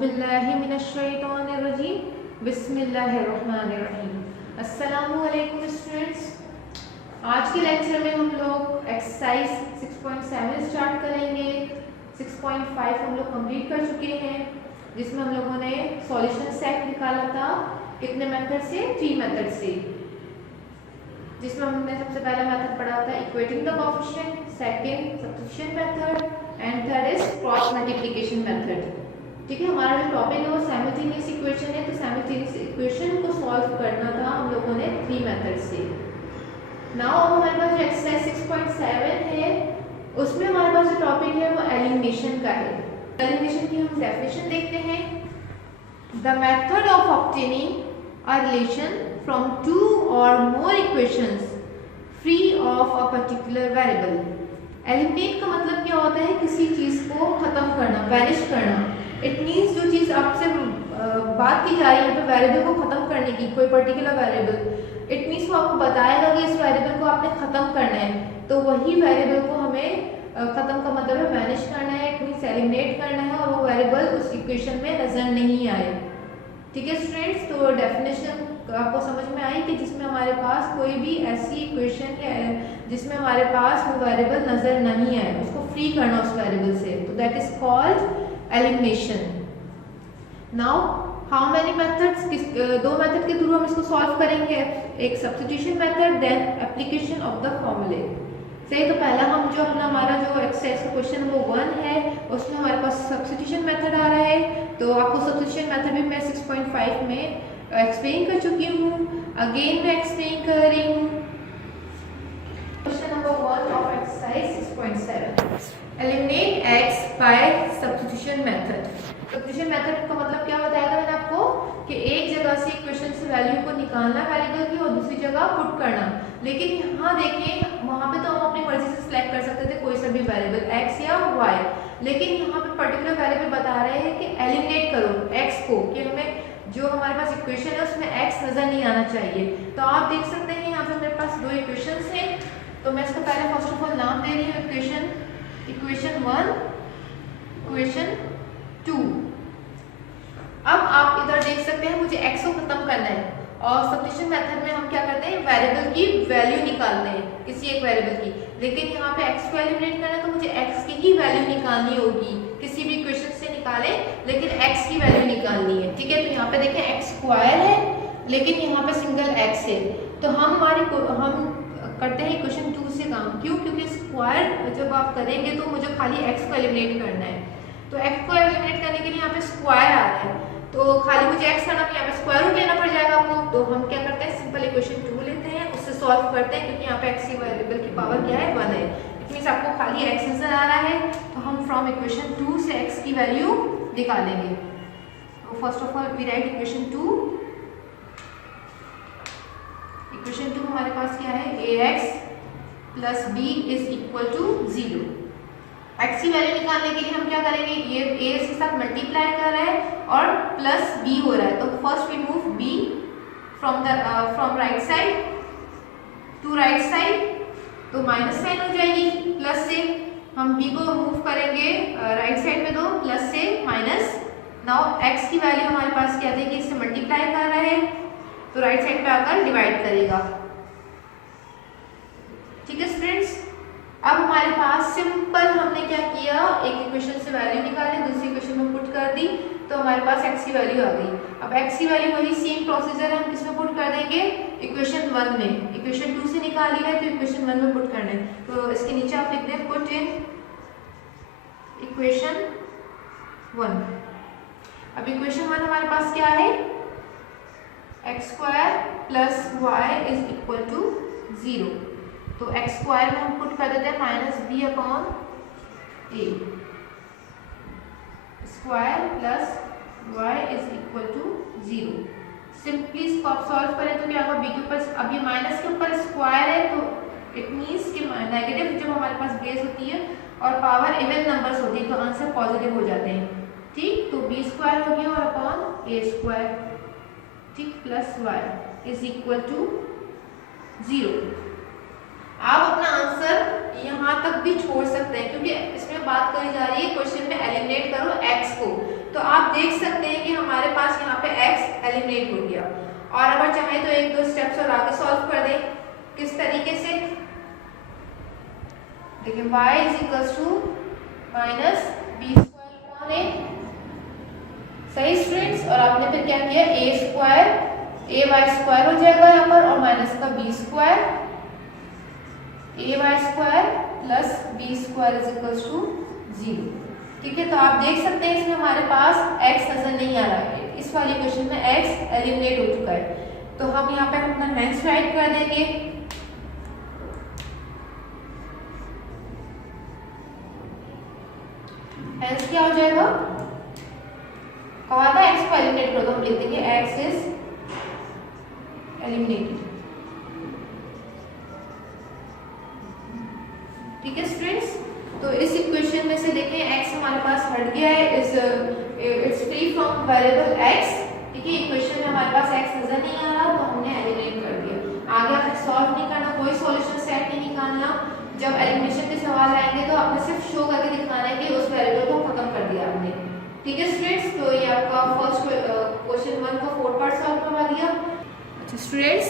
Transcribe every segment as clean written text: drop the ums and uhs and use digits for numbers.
बिस्मिल्लाहिमिनश्शैतानिर्रजीम बिस्मिल्लाहिर्रहमानिर्रहीम। अस्सलामुअलैकुम स्टूडेंट्स, आज के लेक्चर में हम लोग एक्सरसाइज 6.7 स्टार्ट करेंगे। 6.5 हम लोग कंप्लीट कर चुके हैं, जिसमें हम लोगों ने सॉल्यूशन सेट निकाला था। कितने मेथड से? 3 मेथड से, जिसमें हमने सबसे पहला मेथड पढ़ा था equating the coefficient, second substitution method and third is cross multiplication method. ठीक है, हमारा जो टॉपिक है वो साइमल्टेनियस इक्वेशन है। तो साइमल्टेनियस इक्वेशन को सॉल्व करना था हम लोगों ने 3 मेथड से। नाउ हमारे पास जो एक्सरसाइज 6.7 है उसमें हमारे पास जो टॉपिक है वो एलिमिनेशन का है। एलिमिनेशन की हम डेफिनेशन देखते हैं। The method of obtaining a relation from 2 और more equations free of a particular variable. Eliminate का मतलब क्या होता है? किसी चीज को खत्म करना, वैनिश करना। इट मीन्स जो चीज आपसे बात की जा रही है यहाँ पे वेरिएबल को खत्म करने की, कोई पर्टिकुलर वेरिएबल, इट मीन्स वो आपको बताएगा कि इस वेरिएबल को आपने खत्म करना है। तो वही वेरिएबल को हमें खत्म का मतलब है वैनिश करना है, इट मीन्स एलिमिनेट करना है, और वो वेरिएबल उस इक्वेशन में नजर नहीं आए। ठीक है स्टूडेंट्स, तो डेफिनेशन आपको समझ में आई कि जिसमें हमारे पास कोई भी ऐसी इक्वेशन है जिसमें हमारे पास वो वेरिएबल नजर नहीं आए, उसको फ्री करना उस वेरिएबल से, तो that is called elimination. Now how many methods? दो मेथड के थ्रू हम इसको सॉल्व करेंगे, एक substitution method then application of the फॉर्मूले। सही, तो पहला हम जो अपना हमारा जो एक्सरसाइज का क्वेश्चन वो 1 है, उसमें हमारे पास सब्स्टिट्यूशन मेथड आ रहा है। तो आपको सब्स्टिट्यूशन मेथड भी मैं 6.5 में एक्सप्लेन कर चुकी हूँ, अगेन मैं एक्सप्लेन कर रही हूँ। Question number 1 of exercise 6.7, eliminate x by substitution method. Substitution method का मतलब क्या बताया था मैंने आपको कि एक जगह से इक्वेशन से वैल्यू को निकालना वेरिएबल की और दूसरी जगह पुट करना। लेकिन यहाँ देखिए, वहाँ पे तो हम अपनी मर्जी से सिलेक्ट कर सकते थे कोई सा भी वेरिएबल x या y, लेकिन यहाँ पे पर्टिकुलर वेरिएबल बता रहे हैं कि एलिमिनेट करो x को, कि हमें जो हमारे पास इक्वेशन है उसमें x नजर नहीं आना चाहिए। तो आप देख सकते हैं यहाँ पे मेरे पास 2 इक्वेशंस हैं। तो मैं इसको पहले फर्स्ट ऑफ ऑल नाम दे रही हूँ इक्वेशन 1, इक्वेशन 2। अब आप इधर देख सकते हैं मुझे x को खत्म करना है, और सब्स्टिट्यूशन मेथड में हम क्या करते हैं, वेरिएबल की वैल्यू निकालते हैं, किसी एक वेरिएबल की। लेकिन यहाँ पे x को एलिमिनेट करना है तो मुझे x की ही वैल्यू निकालनी होगी, किसी भी इक्वेशन से निकाले लेकिन x की वैल्यू निकालनी है। ठीक है, तो यहाँ पे देखें x स्क्वायर है लेकिन यहाँ पे सिंगल x है, तो हम करते हैं इक्वेशन 2 से काम। क्यों? क्योंकि स्क्वायर जब आप करेंगे तो मुझे खाली x को एलिमिनेट करना है। तो x को एलिमिनेट करने के लिए यहाँ पे स्क्वायर आ रहा है, तो खाली मुझे x करना, यहाँ पे स्क्वायर रूट लेना पड़ जाएगा आपको। तो हम क्या करते हैं, सिंपल इक्वेशन 2 लेते हैं, उससे सॉल्व करते हैं, क्योंकि यहाँ पे x की वेरिएबल की पावर क्या है, 1 है। इट मींस आपको खाली x नजर आ रहा है, तो हम फ्रॉम इक्वेशन 2 से x की वैल्यू निकालेंगे। तो first of all we write equation 2। Equation 2 हमारे पास क्या है, ax plus b is equal to 0। x की वैल्यू निकालने के लिए हम क्या करेंगे, ये a के साथ मल्टीप्लाई कर रहा है और प्लस b हो रहा है, तो first we move b from right side to right side, तो माइनस साइन हो जाएगी प्लस से। हम b को मूव करेंगे राइट साइड में, तो प्लस से माइनस। नाउ x की वैल्यू हमारे पास क्या देगी, इससे मल्टीप्लाई कर रहा है तो राइट साइड पे आकर डिवाइड करेगा। ठीक है स्टूडेंट्स, अब हमारे पास सिंपल हमने क्या किया, एक इक्वेशन से वैल्यू निकाली, दूसरी इक्वेशन में पुट कर दी, तो हमारे पास x की वैल्यू आ गई। अब x की वैल्यू वही सेम प्रोसीजर हम किसमें पुट कर देंगे, इक्वेशन 1 में। इक्वेशन 2 से निकाली है तो इक्वेशन 1 में पुट करना है, तो इसके नीचे आप लिख दें पुट इन इक्वेशन 1। अब इक्वेशन 1 हमारे पास क्या है, x square plus y is equal to 0। तो x स्क्वायर में हम पुट कर देते हैं minus b upon a square plus y is equal to 0। Simply इसको आप सॉल्व करें तो क्या होगा, b के ऊपर, अब ये माइनस के ऊपर स्क्वायर है तो इट मींस कि नेगेटिव जब हमारे पास बेस होती है और पावर इवन नंबर्स होती है तो आंसर पॉजिटिव हो जाते हैं। ठीक, तो b स्क्वायर हो गया और अपॉन a स्क्वायर, ठीक, plus y is equal to 0। आप अपना आंसर यहाँ तक भी छोड़ सकते हैं, क्योंकि इसमें बात करी जा रही है क्वेश्चन में एलिमिनेट करो x को, तो आप देख सकते हैं कि हमारे पास यहाँ पे x एलिमिनेट हो गया। और अगर चाहे तो एक दो स्टेप्स और आगे सॉल्व कर दें। किस तरीके से? देखिए y is equals to minus b square upon a, सही स्टूडेंट्स। और आपने फिर क्या किया, a square a y square हो जाएगा यहाँ पर, और माइनस का b square a y square plus b square is equals to 0। ठीक है, तो आप देख सकते हैं इसमें हमारे पास x नजर नहीं आ रहा है, इस वाली क्वेश्चन में x एलिमिनेट हो चुका है। तो हम यहाँ पे अपना हैंड्स राइट कर देंगे। हैंड्स क्या हो जाएगा, कहा था x को एलिमिनेट करो, तो हम लिख देंगे x इज एलिमिनेटेड। ठीक है स्टूडेंट्स, तो इस इक्वेशन में से देखें x हमारे पास हट गया है, it's free from variable x। ठीक है, इक्वेशन में हमारे पास x नजर नहीं आ रहा, तो हमने एलिमिनेट कर दिया। आगे आपने सॉल्व नहीं करना, कोई सॉल्यूशन सेट नहीं निकालना। जब एलिमिनेशन के सवाल आएंगे तो आपने सिर्फ शो करके दिखाना है कि उस वेरिएबल को खत्म कर दिया आपने। ठीक है स्टूडेंट्स, तो ये आपका फर्स्ट क्वेश्चन 1 का 4 पार्ट सॉल्व करवा दिया। अच्छा स्टूडेंट्स,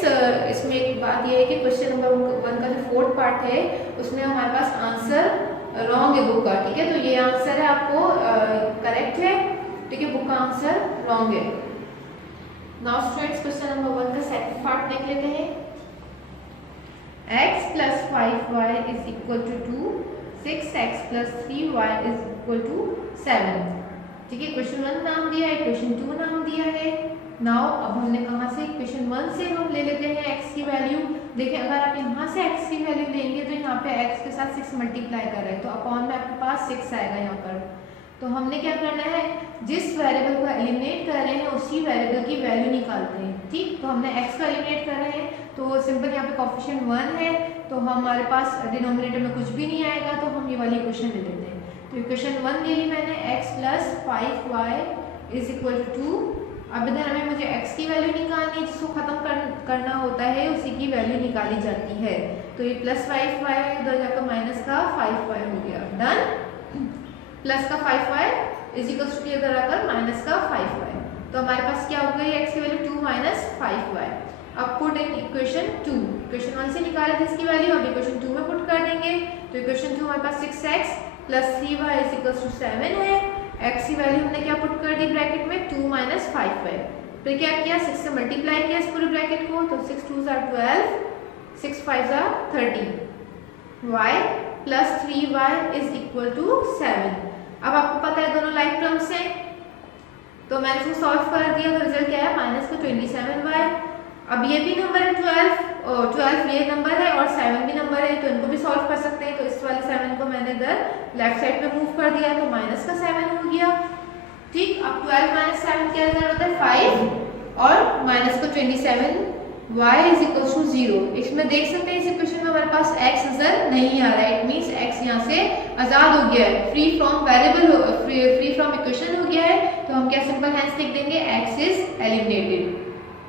इसमें एक बात ये है कि क्वेश्चन नंबर 1 का जो 4th पार्ट है उसमें हमारे पास आंसर रॉन्ग है बुक का। ठीक है, तो ये आंसर है आपको करेक्ट है। ठीक है, बुक का आंसर रॉन्ग है। नाउ स्टूडेंट्स, क्वेश्चन नंबर 1 का सेकंड पार्ट देख लेते हैं। x plus 5y is equal to 2, 6x plus 3y is equal to 7। ठीक है, क्वेश्चन 1 नाम दिया है, क्वेश्चन 2 नाम दिया है। नाउ अब हमने कहाँ से, क्वेश्चन 1 से हम ले लेते हैं x की वैल्यू। देखिए अगर आप यहाँ से x की वैल्यू लेंगे तो यहाँ पे x के साथ 6 मल्टीप्लाई कर रहे हैं, तो अपॉन में आपके पास 6 आएगा यहाँ पर। तो हमने क्या करना है, जिस वेरिएबल को एलिमिनेट कर रहे हैं उसी वेरिएबल की वैल्यू निकालते हैं। ठीक, तो हमने x को एलिमिनेट कर रहे हैं, तो सिंपल यहाँ पे कोएफिशिएंट 1 है, तो हमारे पास डिनोमिनेटर में कुछ भी नहीं आएगा, तो हम ये वाली इक्वेशन ले लेते हैं। तो इक्वेशन 1 ले ली मैंने, x plus 5y is equal to 2। अब इधर हमें मुझे x की वैल्यू निकालनी है, जिसको खत्म करना होता है उसी की वैल्यू निकाली जाती है। तो ये प्लस 5y उधर जाकर माइनस का 5y हो गया, डन। प्लस का 5y इज इक्वल टू इधर आकर माइनस का 5y, तो हमारे पास क्या हो गई, x की वैल्यू 2 माइनस 5y। अब पुट इन इक्वेशन 2, इक्वेशन 1 से निकाले थे इसकी वैल्यू, अब इक्वेशन 2 में पुट कर देंगे। तो इक्वेशन 2 हमारे पास 6x plus 3y is equal to 7 है। x की वैल्यू हमने क्या पुट कर दी ब्रैकेट में, 2 माइनस 5y। फिर क्या किया, 6 से मल्टीप्लाई किया इस पूरे ब्रैकेट को, तो 6 2s are 12, 6 5s are 30, y plus 3y is equal to 7। अब आपको पता है दोनों लाइक टर्म्स हैं, तो मैंने इसको सॉल्व कर दिया, तो रिजल्ट क्या है, माइनस का 27y। अब ये भी नंबर है 12 ये नंबर है और 7 भी नंबर है, तो इनको भी सॉल्व कर सकते हैं। तो इस वाले 7 को मैंने इधर लेफ्ट साइड पे मूव कर दिया, तो माइनस का 7 हो गया। ठीक, अब 12 माइनस 7 क्या रिजल्ट होता है, 5, और माइनस का 27 y इज इक्वल टू 0। इसमें देख सकते हैं इस इक्वेशन में हमारे पास x नजर नहीं आ रहा है, इट मींस x यहाँ से आजाद हो गया है, free from variable, free from equation हो गया है। तो हम क्या सिंपल हैंस लिख देंगे, x इज एलिमिनेटेड।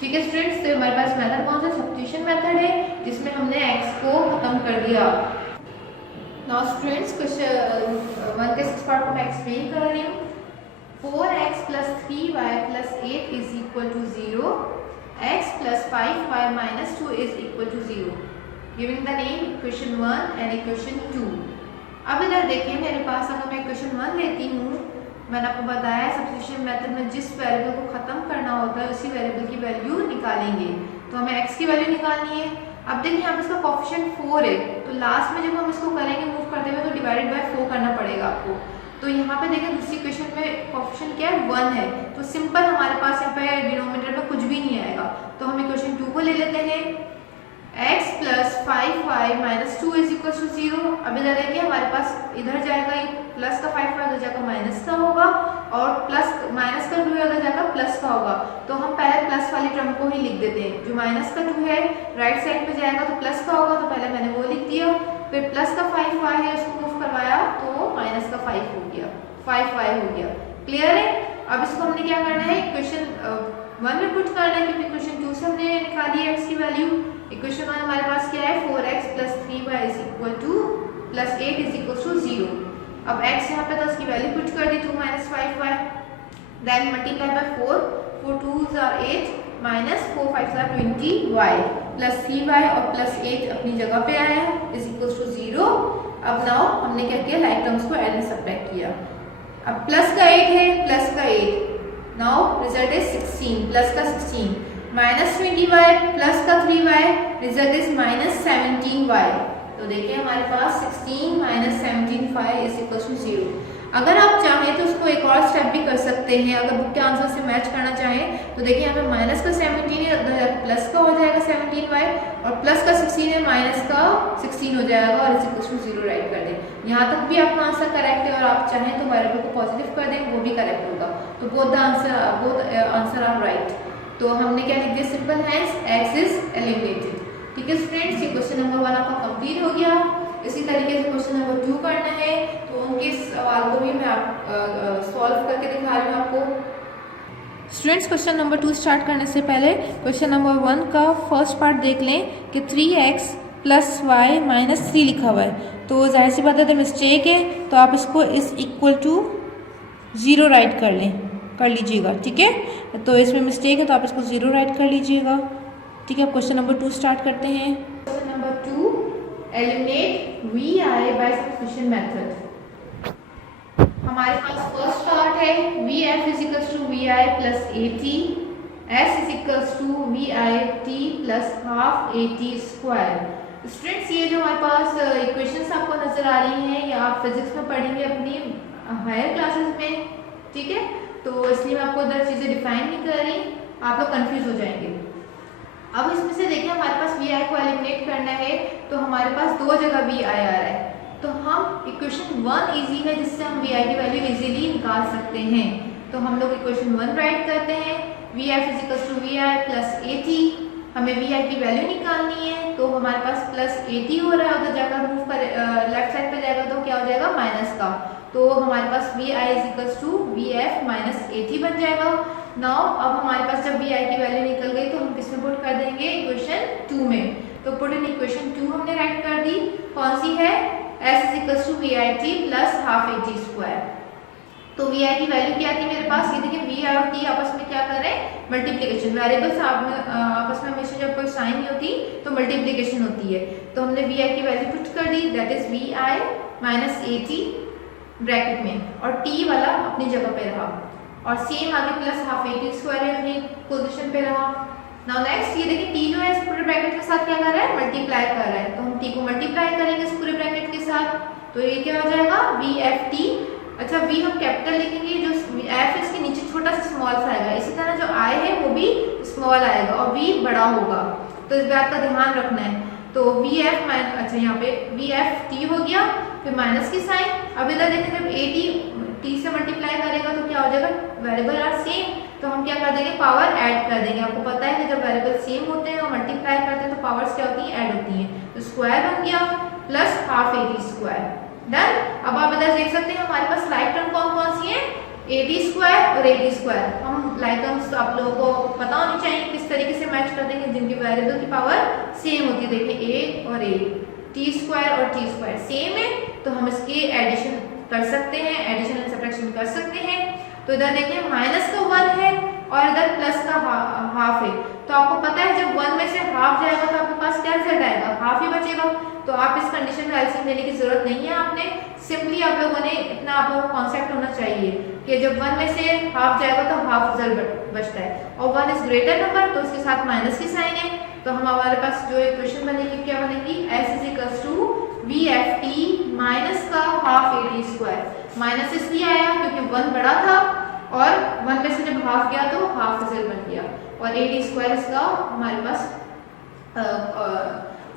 ठीक है स्टूडेंट्स, तो हमारे पास मेथड कौन सा, सब्स्टिट्यूशन मेथड है, जिसमें हमने x को खत्म कर दिया। नाउ स्टूडेंट्स, क्वेश्चन 1 के 6 पार्ट को मैं एक्सप्लेन कर रही हूँ। 4x plus 3y plus 8 is equal to 0, x plus 5y minus 2 is equal to 0, giving the name equation 1 and equation 2। अब इधर देखिए मेरे पास अगर मैं equation 1 लेती हूँ, मैंने आपको बताया सब्स्टिट्यूशन मेथड में जिस वेरिएबल को खत्म करना होता है उसी वेरिएबल की वैल्यू निकालेंगे। तो हमें x की वैल्यू निकालनी है। अब देखिए यहाँ पे इसका कोएफिशिएंट 4 है, तो लास्ट में जब हम इसको करेंगे मूव करते हुए तो डिवाइडेड बाय 4 करना पड़ेगा आपको। तो यहाँ पे देखिए दूसरी इक्वेशन में कोएफिशिएंट क्या है, 1 है, तो सिंपल हमारे पास यहाँ पे डिनोमिनेटर में कुछ भी नहीं आएगा। तो हम इक्वेशन 2 को ले लेते हैं, x plus 5y minus 2 is equal to 0। अब इधर देखिए हमारे पास इधर जाएगा ये प्लस का 5y उधर जाकर माइनस का होगा, और प्लस माइनस का 2 है उधर जाकर प्लस का होगा। तो हम पहले प्लस वाली टर्म को ही लिख देते हैं, जो माइनस का 2 है राइट साइड पे जाएगा तो प्लस का होगा, तो पहले मैंने वो लिख दिया। फिर प्लस का 5y है उसको मूव करवाया तो माइनस का 5 हो गया, 5y हो गया। क्लियर है? अब इसको हमने क्या करना है, इक्वेशन 1 में पुट करना है, क्योंकि इक्वेशन 2 से हमने निकाली है x की वैल्यू। इक्वेशन 1 हमारे पास क्या है, 4x plus 3y is equal to plus 8 is equal to 0। अब x यहाँ पे तो उसकी वैल्यू पुट कर दी, 2 minus 5y। Then multiply by 4, 4 2s are 8 minus 4 5s are 20y plus 3y और प्लस 8 अपनी जगह पे आया है इज इक्वल टू 0। अब नाउ हमने क्या किया, लाइक टर्म्स को ऐड एंड सब्ट्रैक्ट किया। अब प्लस का 8 है, प्लस का 8, नाउ रिजल्ट इज 16, प्लस का 16 माइनस 20y प्लस का 3y, result is minus 17y। तो देखिए हमारे पास 16 minus 17y is equal to 0। अगर आप चाहें तो उसको एक और स्टेप भी कर सकते हैं, अगर बुक के आंसर से मैच करना चाहें तो देखिए यहाँ पे माइनस का 17 है, प्लस का हो जाएगा 17y और प्लस का 16 है, माइनस का 16 हो जाएगा और इज इक्वल टू 0 राइट कर दें। यहाँ तक भी आपका आंसर करेक्ट है और आप चाहें तो वेरिएबल को पॉजिटिव कर दें, वो भी करेक्ट होगा। तो बोथ आंसर आर राइट। तो हमने क्या लिख दिया, simple hence x is eliminated. ठीक है स्टूडेंट्स, ये क्वेश्चन नंबर 1 आपका कंप्लीट हो गया। इसी तरीके से क्वेश्चन नंबर 2 करना है, तो उनके सवाल को भी मैं सॉल्व करके दिखा रही हूँ आपको। स्टूडेंट्स क्वेश्चन नंबर 2 स्टार्ट करने से पहले क्वेश्चन नंबर 1 का फर्स्ट पार्ट देख लें कि 3x प्लस वाई माइनस 3 लिखा हुआ है, तो जाहिर सी बात है मिस्टेक है, तो आप इसको इज इक्वल टू 0 राइट कर लीजिएगा। ठीक है, तो इसमें मिस्टेक है तो आप इसको 0 राइट कर लीजिएगा। ठीक है, क्वेश्चन नंबर 2 स्टार्ट करते हैं। Question number 2, eliminate vi by substitution method. हमारे पास फर्स्ट पार्ट है vf is equals to vi plus at, s is equals to vi t plus half at square. Students ये जो हमारे पास इक्वेशंस आपको नजर आ रही हैं, ये आप फिजिक्स में पढ़ेंगे अपनी हायर क्लासेस में। ठीक है, तो इसलिए मैं आपको इधर चीजें डिफाइन नहीं कर रही, आप लोग कंफ्यूज हो जाएंगे। अब इसमें से देखिए हमारे पास vi को एलिमिनेट करना है, तो हमारे पास दो जगह vi आ रहा है, तो हम इक्वेशन 1 इजी है जिससे हम vi की वैल्यू इजीली निकाल सकते हैं। तो हम लोग इक्वेशन 1 राइट करते हैं, vf is equal to vi plus at। हमें vi की वैल्यू निकालनी है, तो हमारे पास प्लस at हो रहा है, उधर जाकर मूव कर लेफ्ट साइड पे जाएगा तो क्या हो जाएगा, माइनस का। तो हमारे पास vi is equal to vf minus at बन जाएगा। नाउ अब हमारे पास जब vi की वैल्यू निकल गई तो हम किसमें पुट कर देंगे, इक्वेशन 2 में। तो पुट इन इक्वेशन 2 हमने राइट कर दी, कौन सी है, s is equal to vi t plus half at square. तो vi की वैल्यू क्या थी मेरे पास, ये देखिए v और t आपस में क्या कर रहे हैं, मल्टीप्लिकेशन। वेरिएबल्स आपस में हमेशा जब कोई साइन नहीं होती तो मल्टीप्लिकेशन होती है। तो हमने vi की वैल्यू पुट कर दी, that is vi minus at bracket में, और t वाला अपनी जगह पे रहा, और सेम आगे प्लस हाफ at स्क्वायर है अपनी पोजीशन पे रहा। नाउ नेक्स्ट ये देखिए t जो है इस पूरे ब्रैकेट के साथ क्या कर रहा है, मल्टीप्लाई कर रहा है, तो हम t को मल्टीप्लाई करेंगे इस पूरे ब्रैकेट के साथ, तो ये क्या हो जाएगा, vft। अच्छा v हम कैपिटल लिखेंगे, जो f इसके नीचे छोटा सा स्मॉल सा आएगा, इसी तरह जो i है वो भी स्मॉल आएगा और v बड़ा होगा, तो इस बात का ध्यान रखना है। तो vf अच्छा यहाँ पे vft हो गया, फिर माइनस की साइन। अब इधर देखें जब at t से मल्टीप्लाई करेगा तो क्या हो जाएगा, वेरिएबल आर सेम, तो हम क्या कर देंगे, पावर ऐड कर देंगे। आपको पता है कि जब वेरिएबल सेम होते हैं और मल्टीप्लाई करते हैं तो पावर्स क्या होती हैं, ऐड होती हैं। तो स्क्वायर बन गया plus half at square, done. अब आप इधर देख सकते हैं हमारे पास लाइक टर्म कौन कौन सी है, at स्क्वायर और at स्क्वायर। हम लाइक टर्म्स आप लोगों को पता होनी चाहिए किस तरीके से मैच कर देंगे, जिनकी वेरिएबल की पावर सेम होती है। देखिए a और a, t स्क्वायर और t स्क्वायर सेम है, तो हम इसकी एडिशन कर सकते हैं, एडिशन एंड सब्ट्रैक्शन कर सकते हैं। तो इधर देखिए माइनस का 1 है और इधर प्लस का हाफ है, तो आपको पता है जब 1 में से हाफ जाएगा तो आपके पास क्या रिजल्ट आएगा, हाफ ही बचेगा। तो आप इस कंडीशन में एलसीएम लेने की जरूरत नहीं है, आपने सिंपली आप लोगों ने इतना आप लोगों को कॉन्सेप्ट होना चाहिए कि जब 1 में से हाफ जाएगा तो हाफ रिजल्ट बचता है, और 1 इज ग्रेटर नंबर तो उसके साथ माइनस की साइन है। तो हम हमारे पास जो इक्वेशन बनेगी क्या बनेगी, s is equals to vft minus का हाफ at स्क्वायर। माइनस इसलिए आया क्योंकि 1 बड़ा था और 1 में से जब हाफ गया तो हाफ रिजल्ट बन गया, और at स्क्वायर इसका हमारे पास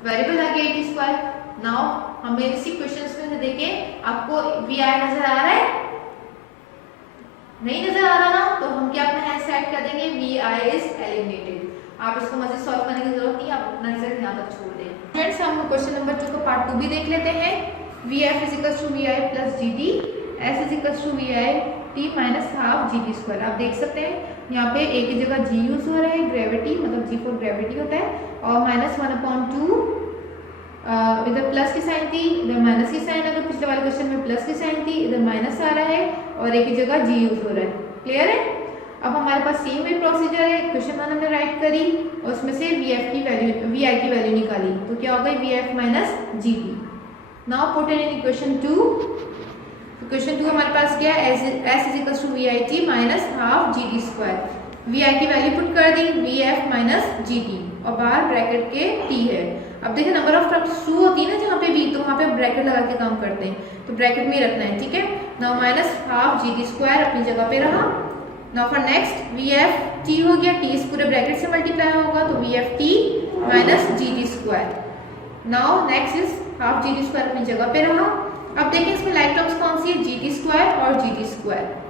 वेरिएबल आ गया at स्क्वायर। नाउ हमें इसी क्वेश्चंस में से देखें, आपको vi नजर आ रहा है, नहीं नजर आ रहा ना, तो हम क्या अपना हैंड सेट कर देंगे, vi इज एलिमिनेटेड। आप इसको मजे सॉल्व करने की जरूरत नहीं, आप अपना रिजल्ट यहाँ तक छोड़ दें। फ्रेंड्स हम क्वेश्चन नंबर 2 का पार्ट 2 भी देख लेते हैं। vf is equals to vi plus gt, s is equals to vi t minus half gt square. आप देख सकते हैं यहाँ पे a की जगह g यूज हो रहा है, ग्रेविटी मतलब g फॉर ग्रेविटी होता है, और माइनस 1/2 इधर प्लस की साइन थी, इधर माइनस की साइन है, तो पिछले वाले क्वेश्चन में प्लस की साइन थी, इधर माइनस आ रहा है और a की जगह g यूज हो रहा है। क्लियर है? अब हमारे पास सेम वे प्रोसीजर है, इक्वेशन 1 हमने राइट करी और उसमें से VF की वैल्यू VI की वैल्यू निकाली, तो क्या हो गई VF minus GT। Now put in equation 2। Equation 2 हमारे पास क्या है, S is equal to VIT minus half GT square. VI की वैल्यू पुट कर दी VF माइनस GT और बाहर ब्रैकेट के T है। अब देखिए नंबर ऑफ टर्म्स 2 होती है ना जहाँ पे भी, तो वहाँ पे ब्रैकेट लगा के काम करते हैं, तो ब्रैकेट में रखना है, ठीक है। Now minus half GT square अपनी जगह पे रहा। नाउ फॉर नेक्स्ट VFT हो गया, T इस पूरे ब्रैकेट से मल्टीप्लाई होगा तो VFT minus GT square. Now next is half GT square अपनी जगह पे रहा। अब देखिए इसमें लाइक टर्म्स कौन सी है, GT स्क्वायर और GT स्क्वायर।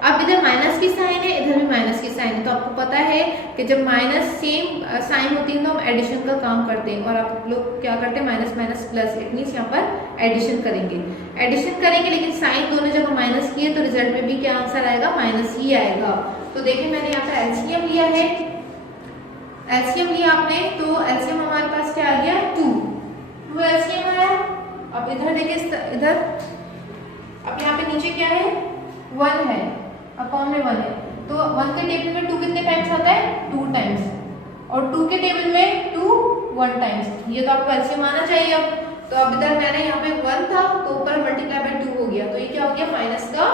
अब इधर माइनस की साइन है, इधर भी माइनस की साइन है, तो आपको पता है कि जब माइनस सेम साइन होती है तो हम एडिशन का काम करते हैं, और आप लोग क्या करते हैं minus minus plus, it means यहाँ पर एडिशन करेंगे लेकिन साइन दोनों जगह माइनस की है तो रिजल्ट में भी क्या आंसर आएगा, माइनस ही आएगा। तो देखिए मैंने यहाँ पर एलसीएम लिया है, एलसीएम लिया आपने, तो एलसीएम हमारे पास क्या आ गया 2 एलसीएम आया। अब इधर देखिए इधर, अब यहाँ पे नीचे क्या है 1 है, अपॉन में 1 है, तो 1 के टेबल में 2 कितने टाइम्स आता है 2 टाइम्स, और 2 के टेबल में 2 1 टाइम्स, ये तो आपको एलसीएम आना चाहिए। अब तो अब इधर मैंने यहाँ पे 1 था तो ऊपर मल्टीप्लाई बाय 2 हो गया, तो ये क्या हो गया माइनस का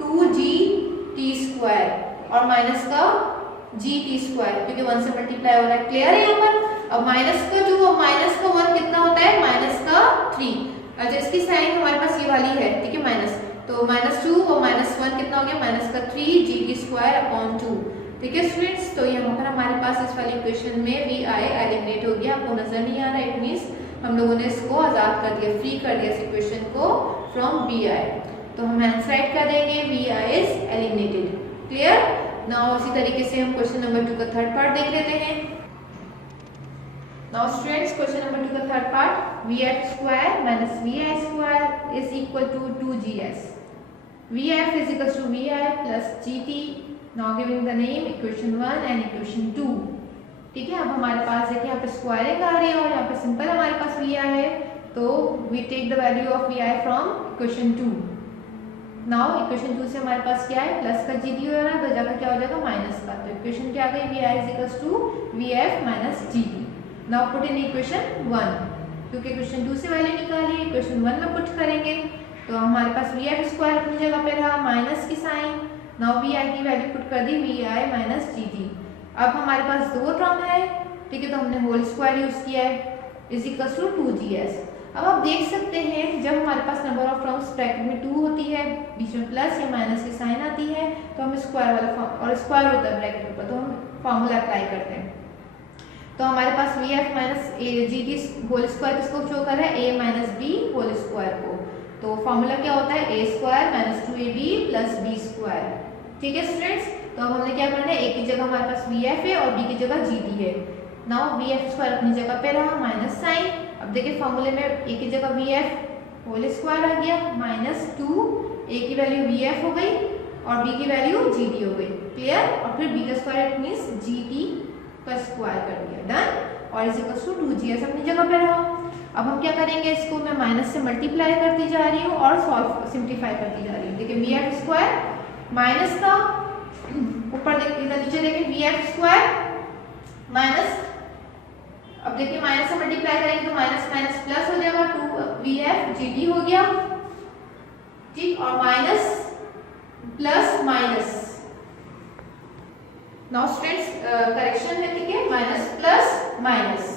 2GT स्क्वायर और माइनस का GT स्क्वायर, क्योंकि 1 से मल्टीप्लाई हो रहा है। क्लियर है यहाँ पर? अब माइनस का 1 कितना होता है माइनस का 3। अच्छा इसकी साइन हमारे पास ये वाली है, ठीक है माइनस, तो -2 और -1 कितना हो गया माइनस का 3GT स्क्वायर अपॉन 2। ठीक है स्टूडेंट्स, तो यहाँ पर हमारे पास इस वाली इक्वेशन में VI एलिमिनेट हो गया, आपको नजर नहीं आ रहा, इट मींस हम लोगों ने इसको आजाद कर दिया, फ्री कर दिया इस इक्वेशन को फ्रॉम VI। तो हम आंसर राइट कर देंगे VI is eliminated. Clear? Now इसी तरीके से हम क्वेश्चन नंबर 2 का थर्ड पार्ट देख लेते हैं। नाउ स्टूडेंट्स क्वेश्चन नंबर 2 का third part, VF square minus VI square is equal to 2GS। VF is equals to VI plus GT. Now giving the name equation 1 and equation 2. ठीक है, अब हमारे पास देखिए यहाँ पे स्क्वायरिंग आ रही है और यहाँ पे सिंपल हमारे पास VI है, तो we take the value of VI from equation 2. Now equation 2 से हमारे पास क्या है प्लस का GT हो रहा है, तो जगह क्या हो जाएगा माइनस का, तो इक्वेशन क्या आ गई VI is equals to VF minus GT. Now put in equation 1, क्योंकि इक्वेशन 2 से वैल्यू निकाली, इक्वेशन 1 में पुट करेंगे, तो हमारे पास VF स्क्वायर अपनी जगह पे रहा, माइनस की साइन। नाउ VI की वैल्यू पुट कर दी VI माइनस GT। अब हमारे पास 2 टर्म है, ठीक है, तो हमने होल स्क्वायर यूज किया है, इज इक्वल टू 2GS। अब आप देख सकते हैं जब हमारे पास नंबर ऑफ टर्म्स ब्रैकेट में 2 होती है, बीच में प्लस या माइनस की साइन आती है, तो हम स्क्वायर वाला फॉर्म, और स्क्वायर होता है ब्रैकेट के ऊपर, तो हम फॉर्मूला अप्लाई करते हैं। तो हमारे पास VF minus GT whole square किसको शो कर रहा है, A minus B whole square को, तो फॉर्मूला क्या होता है A square minus 2AB plus B square. ठीक है स्टूडेंट्स, तो अब हमने क्या करना है, A की जगह हमारे पास VF है और B की जगह GT है। नाउ VF स्क्वायर अपनी जगह पे रहा, माइनस साइन। अब देखिए फॉर्मूले में A की जगह VF होल स्क्वायर आ गया, माइनस 2, A की वैल्यू VF हो गई और B की वैल्यू GT हो गई। क्लियर? और फिर B का स्क्वायर इट मींस GT का स्क्वायर कर दिया, डन। और इज इक्वल टू 2GS अपनी जगह पे रहा। अब हम क्या करेंगे, इसको मैं माइनस से मल्टीप्लाई करती जा रही हूँ और सॉल्व सिंप्लीफाई करती जा रही हूँ। देखिए VF स्क्वायर माइनस का ऊपर देखिए, नीचे देखिए VF स्क्वायर माइनस, अब देखिए माइनस से मल्टीप्लाई करेंगे तो माइनस माइनस प्लस हो जाएगा, 2VF GT हो गया, ठीक, और minus plus minus. Now students correction है, ठीक है, माइनस प्लस माइनस।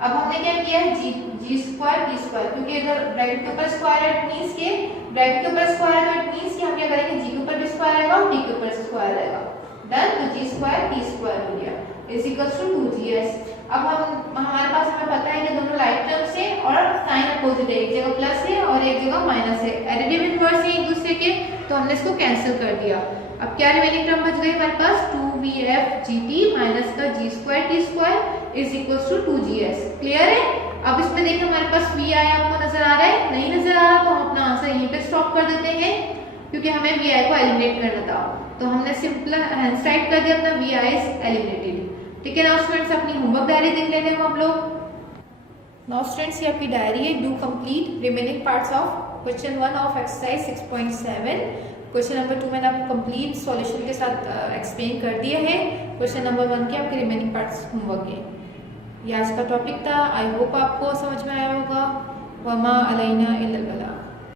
अब हमने क्या किया है जी स्क्वायर टी स्क्वायर, क्योंकि इधर ब्रैकेट के ऊपर स्क्वायर है, इट मींस के ब्रैकेट के ऊपर स्क्वायर है, तो इट मींस कि हम क्या करेंगे जी के ऊपर भी स्क्वायर आएगा और टी के ऊपर स्क्वायर आएगा, डन। तो जी स्क्वायर टी स्क्वायर हो गया इज इक्वल्स टू 2GS। अब हमारे पास हमें पता है कि दोनों लाइक टर्म्स है और साइन अपोजिट है, एक जगह प्लस है और एक जगह माइनस है, एडिटिव इनवर्स है एक दूसरे के, तो हमने इसको कैंसिल कर दिया। अब क्या रिमेनिंग टर्म बच गई हमारे पास, 2VF GT माइनस का g square t square is equals to 2GS। Clear है? अब इसमें देखिए हमारे पास VI आपको नजर आ रहा है, नहीं नजर आ रहा तो हम अपना आंसर यहीं पे स्टॉप कर देते हैं, क्योंकि हमें VI को एलिमिनेट करना था, तो हमने सिंपल आंसर राइट कर दिया अपना VI इज एलिमिनेटेड। ठीक है ना स्टूडेंट्स, अपनी होमवर्क डायरी देख लेते हैं हम लोग। नाउ स्टूडेंट्स ये आपकी डायरी है, do complete remaining parts of question 1 of exercise 6.7। Question number 2 मैंने आपको कंप्लीट सॉल्यूशन के साथ एक्सप्लेन कर दिया है। क्वेश्चन नंबर 1 के आपके रिमेनिंग पार्ट्स होमवर्क है। ये आज का टॉपिक था। आई होप आपको समझ में आया होगा। वमा अलैना इल्लल बलाग।